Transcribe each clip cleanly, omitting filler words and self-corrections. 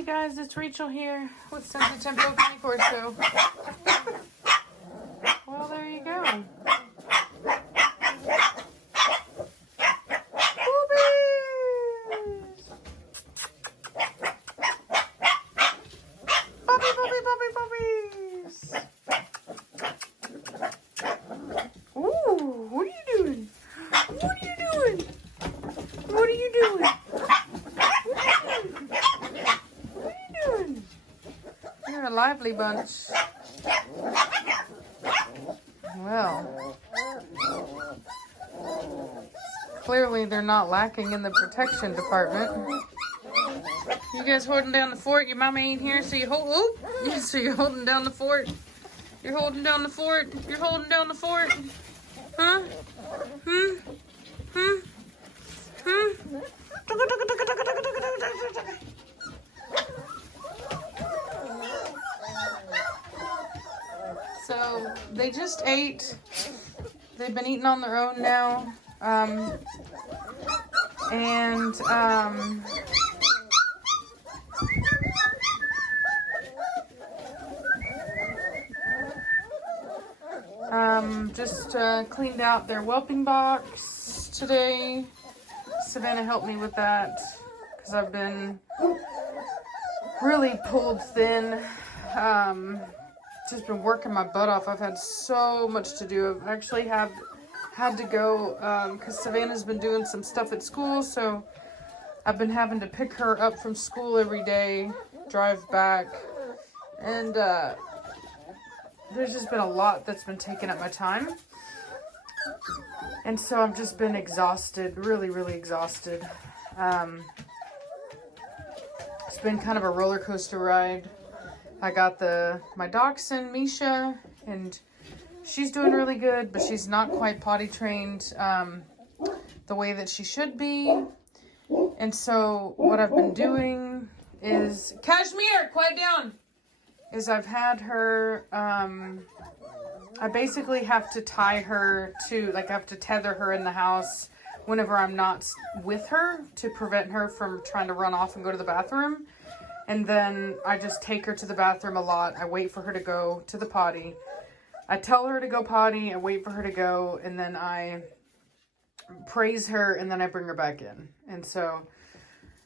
you guys, it's Rachel here with Sense Tempo 24 Show. Well, there you go. Boobies! Boobies! Ooh, what are you doing? What are you doing? What are you doing? You're a lively bunch. Well, clearly they're not lacking in the protection department. You guys holding down the fort? Your mama ain't here, so so you're holding down the fort. You're holding down the fort. You're holding down the fort. Huh? So they just ate. They've been eating on their own now. Just cleaned out their whelping box today. Savannah helped me with that because I've been really pulled thin. Just been working my butt off. I've had so much to do. I've actually had to go because Savannah's been doing some stuff at school, so I've been having to pick her up from school every day, drive back, and there's just been a lot that's been taking up my time. And so I've just been exhausted, really exhausted. It's been kind of a roller coaster ride. I got my dachshund, Misha, and she's doing really good, but she's not quite potty trained the way that she should be. And so what I've been doing is, Cashmere, quiet down, is I've had her, I basically have to tie her to, I have to tether her in the house whenever I'm not with her to prevent her from trying to run off and go to the bathroom. And then I just take her to the bathroom a lot. I wait for her to go to the potty. I tell her to go potty. I wait for her to go. And then I praise her. And then I bring her back in. And so,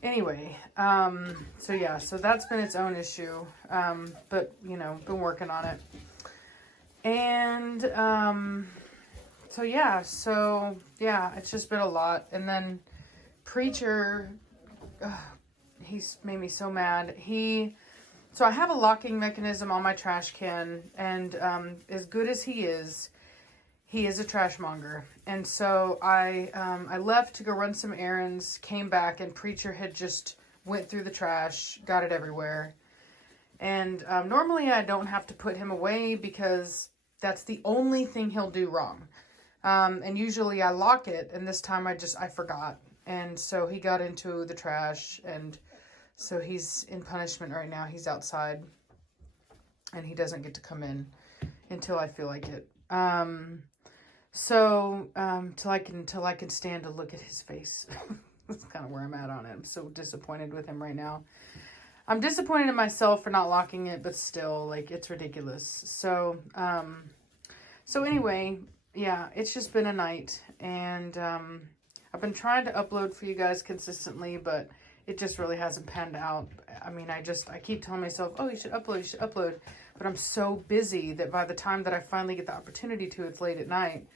anyway. So yeah. So that's been its own issue. But, been working on it. And, so yeah. It's just been a lot. And then Preacher... he's made me so mad. So I have a locking mechanism on my trash can, and as good as he is a trash monger. And so I left to go run some errands, came back, and Preacher had just went through the trash, got it everywhere. And normally I don't have to put him away because that's the only thing he'll do wrong. And usually I lock it, and this time I forgot. And so he got into the trash, and so he's in punishment right now. He's outside, and he doesn't get to come in until I feel like it. Till I can stand to look at his face. That's kind of where I'm at on it. I'm so disappointed with him right now. I'm disappointed in myself for not locking it, but still, it's ridiculous. So anyway, yeah, it's just been a night, and I've been trying to upload for you guys consistently, but it just really hasn't panned out. I mean, I keep telling myself, oh, you should upload. But I'm so busy that by the time that I finally get the opportunity to, it's late at night.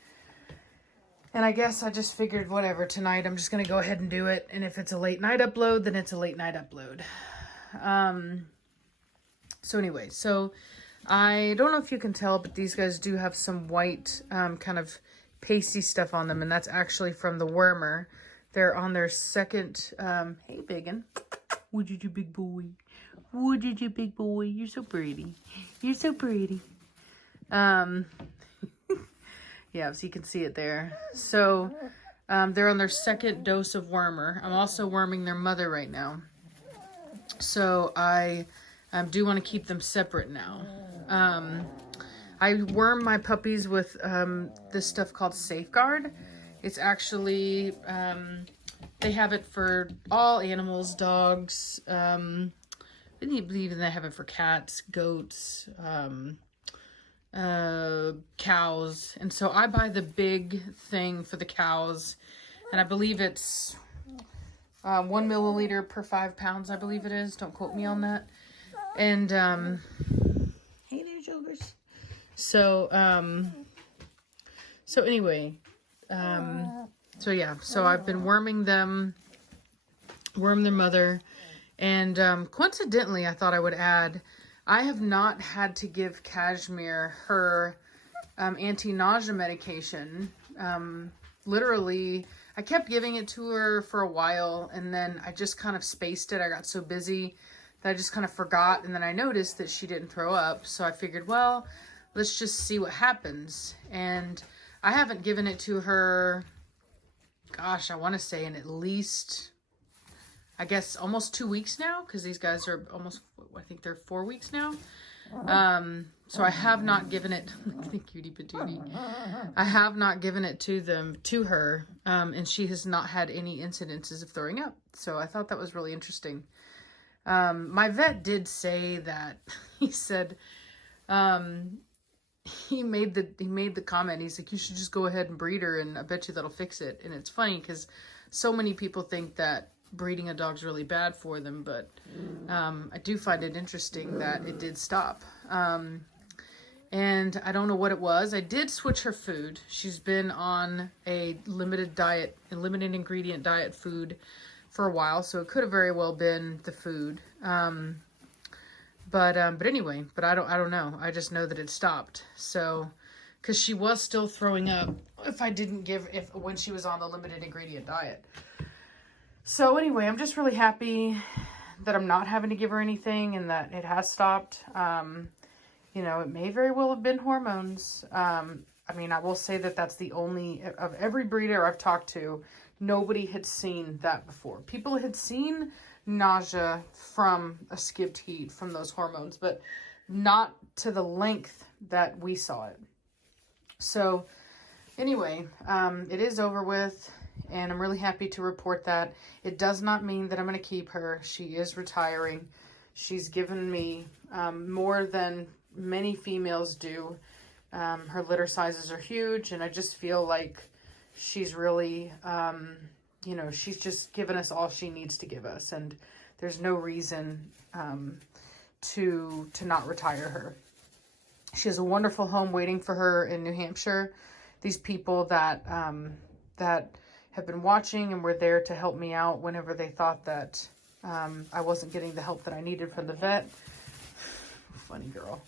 And I guess I just figured, whatever, tonight I'm just going to go ahead and do it. And if it's a late night upload, then it's a late night upload. So anyway, I don't know if you can tell, but these guys do have some white kind of pasty stuff on them, and that's actually from the wormer. They're on their second, hey Biggin, what did you big boy? What did you big boy? You're so pretty. You're so pretty. Yeah, so you can see it there. So, they're on their second dose of wormer. I'm also worming their mother right now. So I do want to keep them separate now. I worm my puppies with this stuff called Safeguard. It's actually, they have it for all animals, dogs, even they have it for cats, goats, cows. And so I buy the big thing for the cows, and I believe it's 1 milliliter per 5 pounds, I believe it is. Don't quote me on that. And hey there, Jokers. So so anyway, so yeah, so I've been worming them, worm their mother, and coincidentally, I thought I would add, I have not had to give Cashmere her anti-nausea medication. Literally, I kept giving it to her for a while, and then I just kind of spaced it. I got so busy that I just kind of forgot, and then I noticed that she didn't throw up, so I figured, well, let's just see what happens. And I haven't given it to her, gosh, I want to say in at least, I guess, almost 2 weeks now, because these guys are almost, I think they're 4 weeks now. So I have not given it, the cutie patootie. I have not given it to her, and she has not had any incidences of throwing up. So I thought that was really interesting. My vet did say that, he said, he made the comment, he's like, you should just go ahead and breed her, and I bet you that'll fix it. And it's funny because so many people think that breeding a dog's really bad for them, but I do find it interesting that it did stop. And I don't know what it was. I did switch her food. She's been on a limited ingredient diet food for a while, so it could have very well been the food. But anyway, I don't know. I just know that it stopped. So, because she was still throwing up when she was on the limited ingredient diet. So anyway, I'm just really happy that I'm not having to give her anything and that it has stopped. You know, it may very well have been hormones. I mean, I will say that that's the only, of every breeder I've talked to, nobody had seen that before. People had seen nausea from a skipped heat from those hormones, but not to the length that we saw it. So anyway, it is over with, and I'm really happy to report that. It does not mean that I'm going to keep her. She is retiring. She's given me more than many females do. Her litter sizes are huge, and I just feel like she's really, you know, she's just given us all she needs to give us, and there's no reason to not retire her. She has a wonderful home waiting for her in New Hampshire. These people that that have been watching and were there to help me out whenever they thought that I wasn't getting the help that I needed from the vet. Funny girl.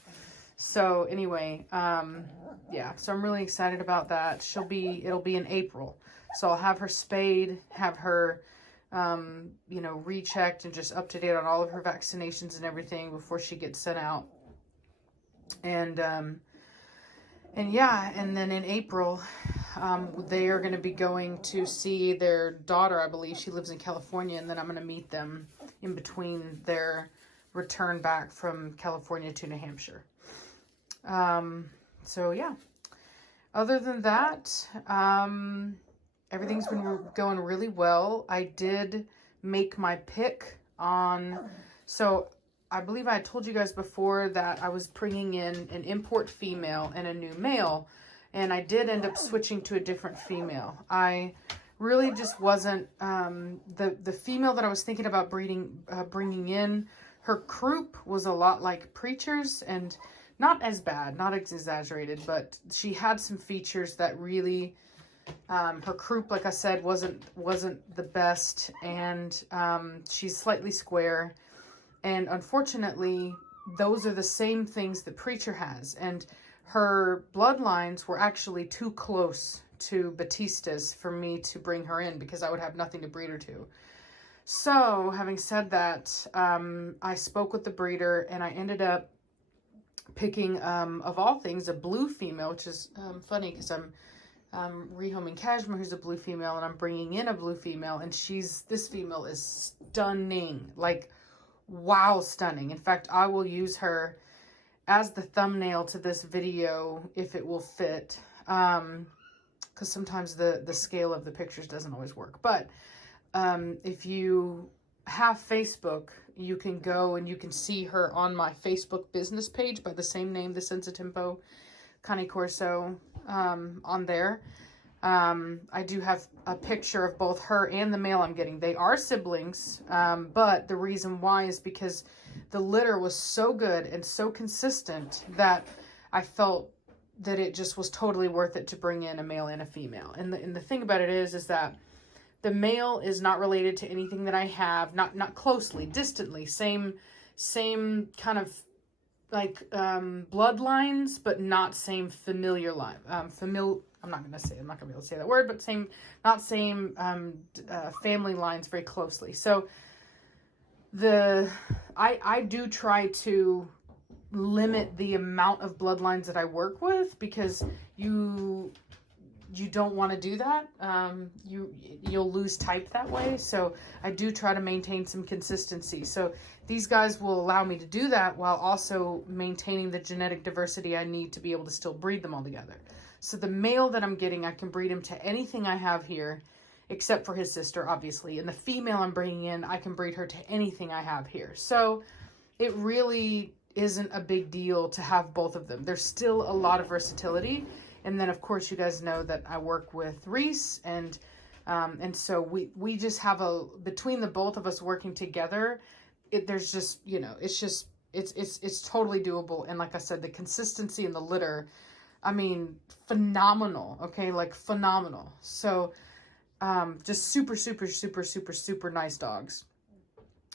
So anyway, yeah, so I'm really excited about that. It'll be in April. So I'll have her spayed, have her, you know, rechecked and just up to date on all of her vaccinations and everything before she gets sent out. And yeah, and then in April, they are going to be going to see their daughter, I believe. She lives in California, and then I'm going to meet them in between their return back from California to New Hampshire. So yeah, other than that, everything's been going really well. I did make my pick on, so I believe I told you guys before that I was bringing in an import female and a new male, and I did end up switching to a different female. I really just wasn't, the female that I was thinking about bringing in, her croup was a lot like Preacher's, and not as bad, not as exaggerated, but she had some features that really, her croup, like I said, wasn't the best, and she's slightly square, and unfortunately, those are the same things that Preacher has, and her bloodlines were actually too close to Batista's for me to bring her in, because I would have nothing to breed her to. So, having said that, I spoke with the breeder, and I ended up picking, of all things, a blue female, which is funny because I'm rehoming Cashmere, who's a blue female, and I'm bringing in a blue female, and this female is stunning, like, wow, stunning. In fact, I will use her as the thumbnail to this video if it will fit, because sometimes the scale of the pictures doesn't always work. But if you have Facebook, you can go and you can see her on my Facebook business page by the same name, the Senza Tempo Cane Corso, on there. I do have a picture of both her and the male I'm getting. They are siblings, but the reason why is because the litter was so good and so consistent that I felt that it just was totally worth it to bring in a male and a female. And the thing about it is that the male is not related to anything that I have, not closely, distantly, same kind of like bloodlines, but not same familiar line. I'm not going to be able to say that word, but not same family lines very closely. So I do try to limit the amount of bloodlines that I work with, because you don't want to do that. You'll lose type that way. So I do try to maintain some consistency. So these guys will allow me to do that while also maintaining the genetic diversity I need to be able to still breed them all together. So the male that I'm getting, I can breed him to anything I have here, except for his sister, obviously. And the female I'm bringing in, I can breed her to anything I have here. So it really isn't a big deal to have both of them. There's still a lot of versatility. And then, of course, you guys know that I work with Reese, and so we just have between the both of us working together, there's just, you know, it's totally doable. And like I said, the consistency in the litter, I mean, phenomenal. Okay, like phenomenal. So just super, super, super, super, super nice dogs.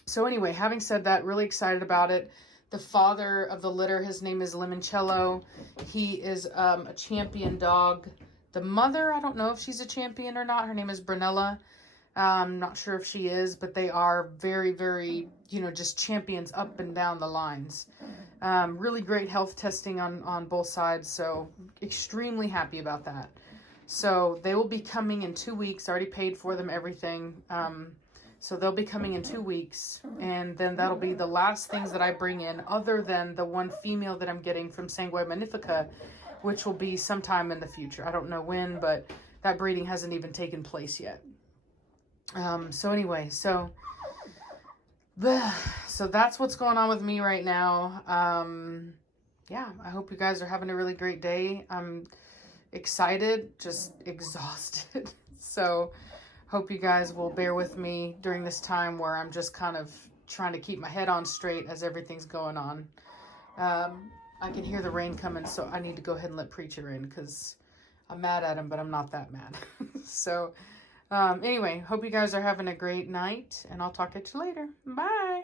So anyway, having said that, really excited about it. The father of the litter, his name is Limoncello. He is a champion dog. The mother, I don't know if she's a champion or not. Her name is Brunella. I'm not sure if she is, but they are very, very, you know, just champions up and down the lines. Really great health testing on both sides, so extremely happy about that. So they will be coming in 2 weeks. Already paid for them, everything. So they'll be coming in 2 weeks, and then that'll be the last things that I bring in, other than the one female that I'm getting from Sanguine Magnifica, which will be sometime in the future. I don't know when, but that breeding hasn't even taken place yet. So anyway, so that's what's going on with me right now. Yeah, I hope you guys are having a really great day. I'm excited, just exhausted. So hope you guys will bear with me during this time where I'm just kind of trying to keep my head on straight as everything's going on. I can hear the rain coming, so I need to go ahead and let Preacher in, because I'm mad at him, but I'm not that mad. So anyway, hope you guys are having a great night, and I'll talk to you later. Bye.